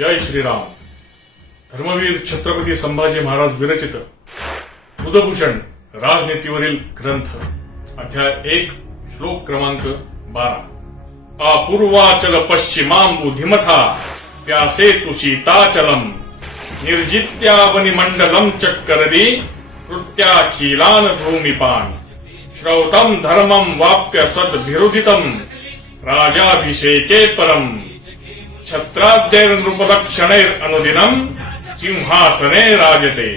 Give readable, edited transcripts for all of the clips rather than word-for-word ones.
जय श्रीराम. धर्मवीर छत्रपती संभाजी महाराज विरचित बुधभूषण राजनीतीवरील ग्रंथ अध्याय 1 श्लोक क्रमांक 12. अपूर्वाचल पश्चिमांबुधिमथा व्यासे तुषिताचलम निर्जित्यावनि मंडलम चक्करदी कृत्याखिलान भूमिपान श्रौतम धर्मम वाप्य सद्भिरुदितम राजाभिषेके परम छत्राद्यैर्नृपलक्षणैर अनुदिनम सिंहासने राजते.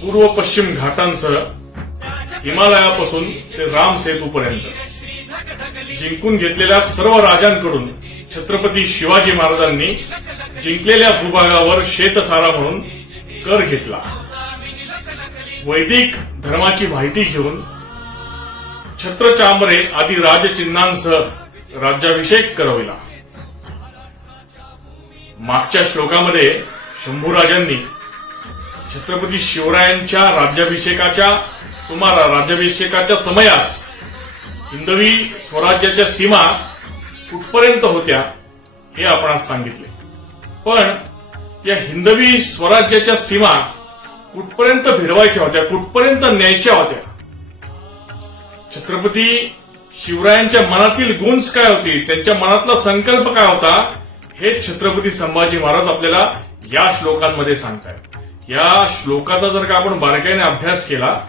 पूर्व पश्चिम घाटांसह हिमालयापासून ते राम सेतूपर्यंत जिंकून घेतलेल्या सर्व राजांकडून छत्रपती शिवाजी महाराजांनी जिंकलेल्या भूभागावर शेतसारा म्हणून कर घेतला. वैदिक धर्माची माहिती घेऊन छत्रचामरे आदी राजचिन्हांसह राज्याभिषेक करविला. मागच्या श्लोकामध्ये शंभूराजांनी छत्रपती शिवरायांच्या राज्याभिषेकाच्या समयास हिंदवी स्वराज्याच्या सीमा कुठपर्यंत होत्या हे आपणास सांगितले. पण या हिंदवी स्वराज्याच्या सीमा कुठपर्यंत भिडवायच्या होत्या, कुठपर्यंत न्यायच्या होत्या, छत्रपती शिवरायांच्या मनातील गुंज काय होती, त्यांच्या मनातला संकल्प काय होता, हे छत्रपती संभाजी महाराज आपल्याला या श्लोकांमध्ये सांगतायत. या श्लोकाचा जर का आपण बारकाईने अभ्यास केला,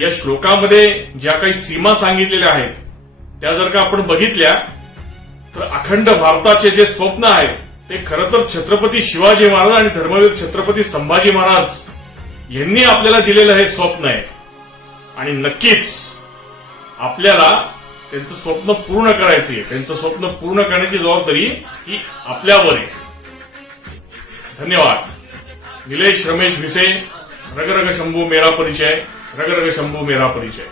या श्लोकामध्ये ज्या काही सीमा सांगितलेल्या आहेत त्या जर का आपण बघितल्या तर अखंड भारताचे जे स्वप्न आहे ते खरं तर छत्रपती शिवाजी महाराज आणि धर्मवीर छत्रपती संभाजी महाराज यांनी आपल्याला दिलेलं हे स्वप्न आहे. आणि नक्कीच आपल्याला त्यांचं स्वप्न पूर्ण करायचं आहे. त्यांचं स्वप्न पूर्ण करण्याची जबाबदारी ही आपल्यावर आहे. धन्यवाद. निलेश रमेश भिसे, रगरग शंभू मेरा परिचय, रगरग शंभू मेरा परिचय.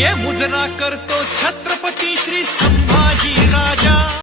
ये मुजरा करतो छत्रपती श्री संभाजी राजा.